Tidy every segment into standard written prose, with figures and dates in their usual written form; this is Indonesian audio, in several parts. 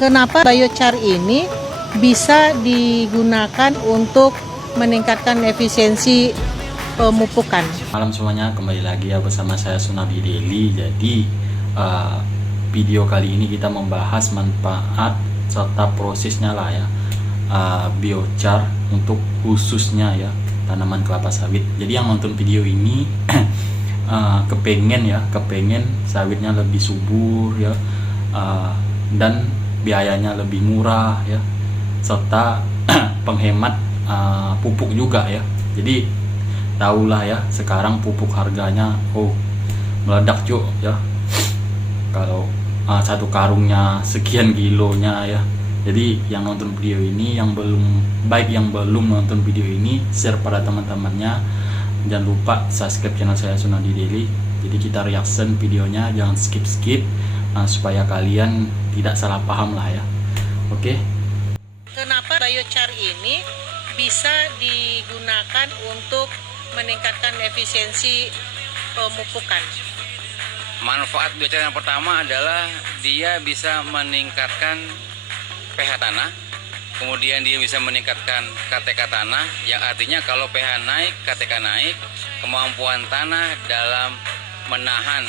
Kenapa biochar ini bisa digunakan untuk meningkatkan efisiensi pemupukan? Malam semuanya, kembali lagi ya bersama saya Sunadi Daily. Jadi video kali ini kita membahas manfaat serta prosesnya lah ya, biochar untuk khususnya ya tanaman kelapa sawit. Jadi yang nonton video ini kepengen sawitnya lebih subur ya, dan biayanya lebih murah ya, serta penghemat pupuk juga ya. Jadi tahulah ya, sekarang pupuk harganya meledak cuk ya, kalau satu karungnya sekian kilonya ya. Jadi yang nonton video ini, yang belum nonton video ini, share pada teman-temannya. Jangan lupa subscribe channel saya Sunadi Daily. Jadi kita reaction videonya, jangan skip supaya kalian tidak salah paham lah ya. Oke. Kenapa biochar ini bisa digunakan untuk meningkatkan efisiensi pemupukan? Manfaat biochar yang pertama adalah dia bisa meningkatkan pH tanah, kemudian dia bisa meningkatkan KTK tanah, yang artinya kalau pH naik, KTK naik, kemampuan tanah dalam menahan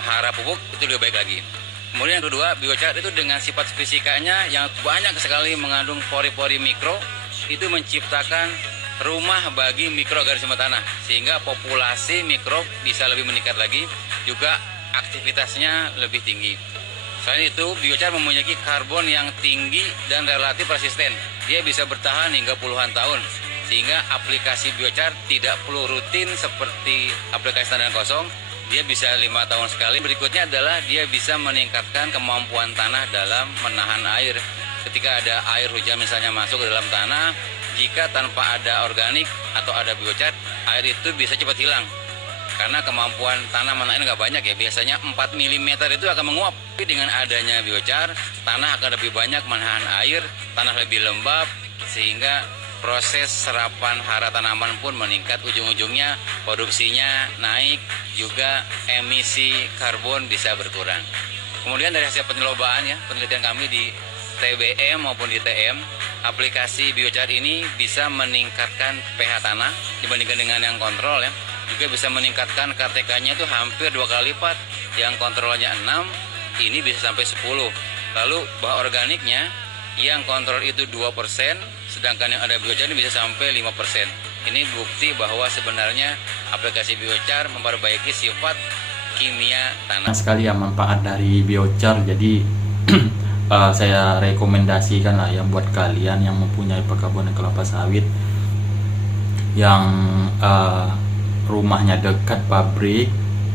hara pupuk itu lebih baik lagi. Kemudian yang kedua, biochar itu dengan sifat fisikanya yang banyak sekali mengandung pori-pori mikro, itu menciptakan rumah bagi mikroorganisme tanah, sehingga populasi mikrob bisa lebih meningkat lagi, juga aktivitasnya lebih tinggi. Selain itu, biochar memiliki karbon yang tinggi dan relatif resisten. Dia bisa bertahan hingga puluhan tahun, sehingga aplikasi biochar tidak perlu rutin seperti aplikasi tandan kosong. Dia bisa 5 tahun sekali. Berikutnya adalah dia bisa meningkatkan kemampuan tanah dalam menahan air. Ketika ada air hujan misalnya masuk ke dalam tanah, jika tanpa ada organik atau ada biochar, air itu bisa cepat hilang. Karena kemampuan tanah menahan nggak banyak ya, biasanya 4 mm itu akan menguap. Tapi dengan adanya biochar, tanah akan lebih banyak menahan air, tanah lebih lembab, sehingga proses serapan hara tanaman pun meningkat. Ujung-ujungnya produksinya naik, juga emisi karbon bisa berkurang. Kemudian dari hasil penelobaan ya, penelitian kami di TBM maupun di TM, aplikasi biochar ini bisa meningkatkan pH tanah dibandingkan dengan yang kontrol ya. Juga bisa meningkatkan KTK-nya itu hampir 2 kali lipat. Yang kontrolnya 6, ini bisa sampai 10. Lalu bahan organiknya yang kontrol itu 2%, sedangkan yang ada biochar ini bisa sampai 5%. Ini bukti bahwa sebenarnya aplikasi biochar memperbaiki sifat kimia tanah. Sekali ya manfaat dari biochar. Jadi saya rekomendasikan lah ya buat kalian yang mempunyai perkebunan kelapa sawit, yang rumahnya dekat pabrik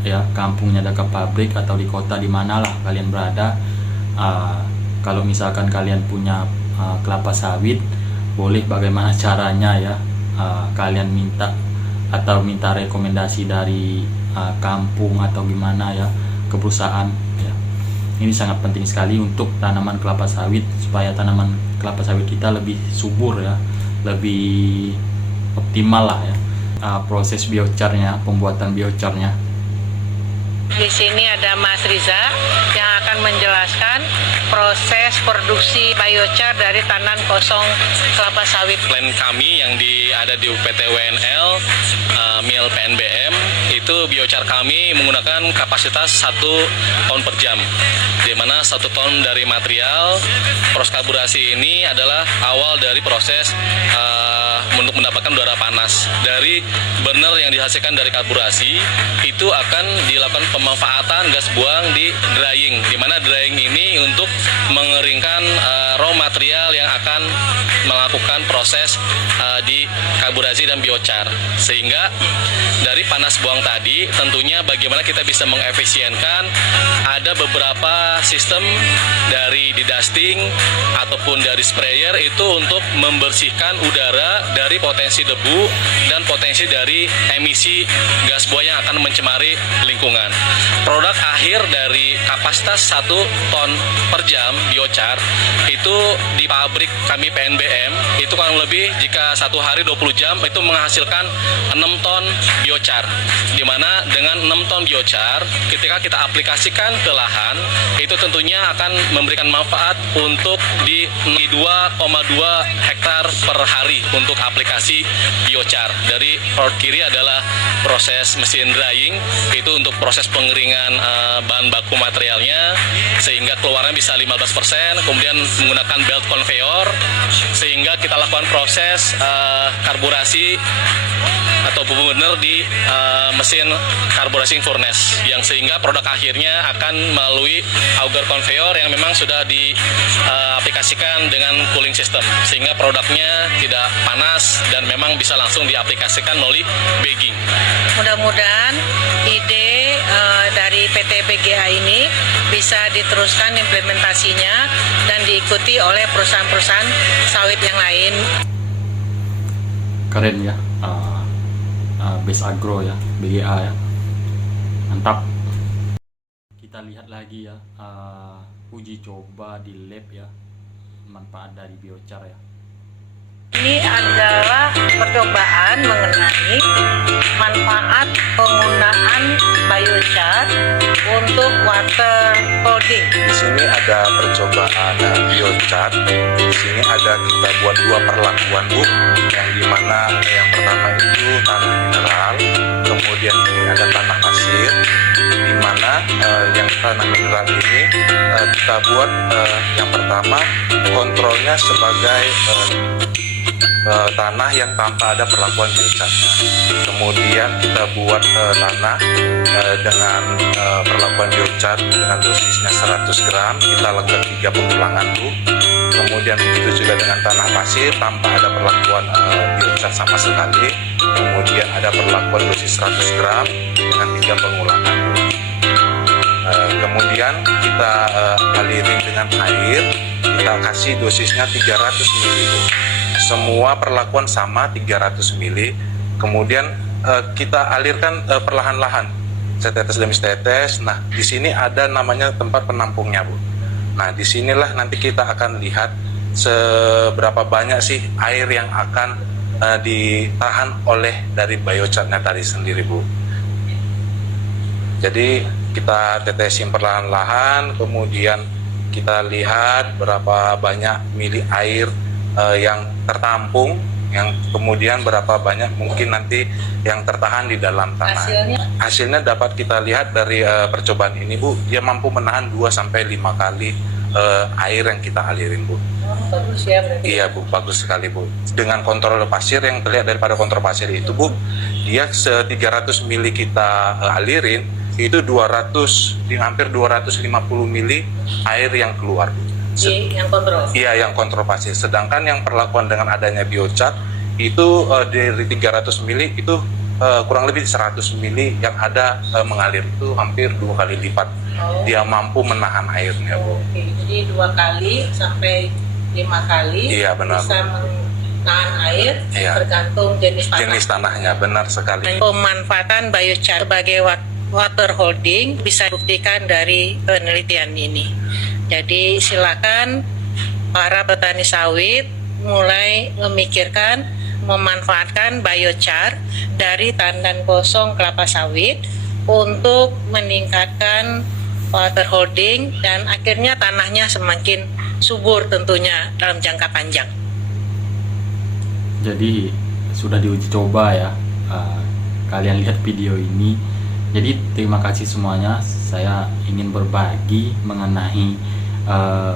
ya, kampungnya dekat pabrik, atau di kota di manalah kalian berada. Kalau misalkan kalian punya kelapa sawit, boleh bagaimana caranya ya, kalian minta rekomendasi dari kampung atau gimana ya, ke perusahaan ya. Ini sangat penting sekali untuk tanaman kelapa sawit, supaya tanaman kelapa sawit kita lebih subur ya, lebih optimal lah ya. Proses biocharnya, pembuatan biocharnya. Di sini ada Mas Riza yang akan menjelaskan proses produksi biochar dari tandan kosong kelapa sawit. Plan kami yang ada di UPT WNL, MIL PNBM, itu biochar kami menggunakan kapasitas 1 ton per jam, di mana 1 ton dari material. Proses karburasi ini adalah awal dari proses untuk mendapatkan udara panas. Dari burner yang dihasilkan dari karburasi, itu akan dilakukan pemanfaatan gas buang di drying, di mana drying ini untuk mengeringkan raw material yang akan melakukan proses di karburasi dan biochar. Sehingga dari panas buang tadi, tentunya bagaimana kita bisa mengefisienkan, ada beberapa sistem dari dusting ataupun dari sprayer itu untuk membersihkan udara dari potensi debu dan potensi dari emisi gas buang yang akan mencemari lingkungan. Produk akhir dari kapasitas 1 ton per jam biochar itu di pabrik kami PNBM itu kurang lebih jika 1 hari 20 jam itu menghasilkan 6 ton biochar, di mana dengan 6 ton biochar ketika kita aplikasikan ke lahan itu tentunya akan memberikan manfaat bermanfaat untuk di 2,2 hektar per hari untuk aplikasi biochar. Dari road kiri adalah proses mesin drying, itu untuk proses pengeringan bahan baku materialnya sehingga keluarnya bisa 15%, kemudian menggunakan belt conveyor sehingga kita lakukan proses karburasi atau benar di mesin carbureting furnace yang sehingga produk akhirnya akan melalui auger conveyor yang memang sudah diaplikasikan dengan cooling system sehingga produknya tidak panas dan memang bisa langsung diaplikasikan melalui bagging. Mudah-mudahan ide dari PT BGA ini bisa diteruskan implementasinya dan diikuti oleh perusahaan-perusahaan sawit yang lain. Keren ya, Base Agro ya, BGA ya, mantap. Kita lihat lagi ya, uji coba di lab ya, manfaat dari biochar ya. Ini adalah percobaan mengenai manfaat penggunaan biochar untuk water holding. Di sini ada percobaan biochar. Di sini ada kita buat 2 perlakuan, Bu. Yang dimana yang pertama itu tanah mineral, kemudian ini ada tanah pasir. Di mana yang tanah mineral ini kita buat yang pertama kontrolnya sebagai tanah yang tanpa ada perlakuan biocharnya. Kemudian kita buat tanah dengan perlakuan biochar dengan dosisnya 100 gram, kita lakukan 3 pengulangan tuh. Kemudian begitu juga dengan tanah pasir tanpa ada perlakuan biochar sama sekali. Kemudian ada perlakuan dosis 100 gram dengan 3 pengulangan tuh. Kemudian kita alirin dengan air, kita kasih dosisnya 300 ml. Semua perlakuan sama 300 ml. Kemudian kita alirkan perlahan-lahan, setetes demi setetes. Nah, di sini ada namanya tempat penampungnya, Bu. Nah, disinilah nanti kita akan lihat seberapa banyak sih air yang akan ditahan oleh dari biocharnya tadi sendiri, Bu. Jadi kita tetesin perlahan-lahan, kemudian kita lihat berapa banyak mili air yang tertampung, yang kemudian berapa banyak mungkin nanti yang tertahan di dalam tanah. Hasilnya dapat kita lihat dari percobaan ini, Bu, dia mampu menahan 2-5 kali air yang kita alirin, Bu. Bagus ya berarti. Iya, Bu, bagus sekali, Bu. Dengan kontrol pasir yang terlihat daripada kontrol pasir itu, Bu, dia 300 mili kita alirin, itu hampir 250 mili air yang keluar, Bu. Yang kontrol? Iya, yang kontrol pasir. Sedangkan yang perlakuan dengan adanya biochar itu dari 300 mili itu kurang lebih 100 mili yang ada mengalir, itu hampir 2 kali lipat. Dia mampu menahan airnya, Bu. Oke, jadi 2 kali sampai 5 kali. Iya, benar. Bisa menahan air, Iya. tergantung jenis tanah. Jenis tanahnya, benar sekali. Pemanfaatan biochar sebagai water holding bisa dibuktikan dari penelitian ini. Jadi silakan para petani sawit mulai memikirkan memanfaatkan biochar dari tandan kosong kelapa sawit untuk meningkatkan water holding dan akhirnya tanahnya semakin subur tentunya dalam jangka panjang. Jadi sudah diuji coba ya, kalian lihat video ini. Jadi terima kasih semuanya. Saya ingin berbagi mengenai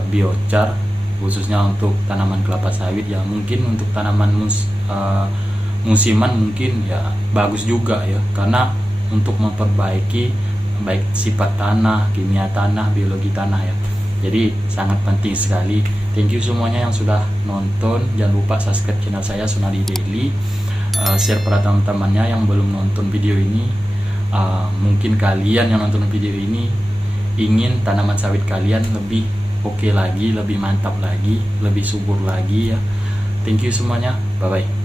biochar khususnya untuk tanaman kelapa sawit ya. Mungkin untuk tanaman musiman mungkin ya bagus juga ya, karena untuk memperbaiki baik sifat tanah, kimia tanah, biologi tanah ya. Jadi sangat penting sekali. Thank you semuanya yang sudah nonton. Jangan lupa subscribe channel saya Sunadi Daily, share pada teman-temannya yang belum nonton video ini. Mungkin kalian yang nonton video ini ingin tanaman sawit kalian lebih oke lagi, lebih mantap lagi, lebih subur lagi ya. Thank you semuanya, bye bye.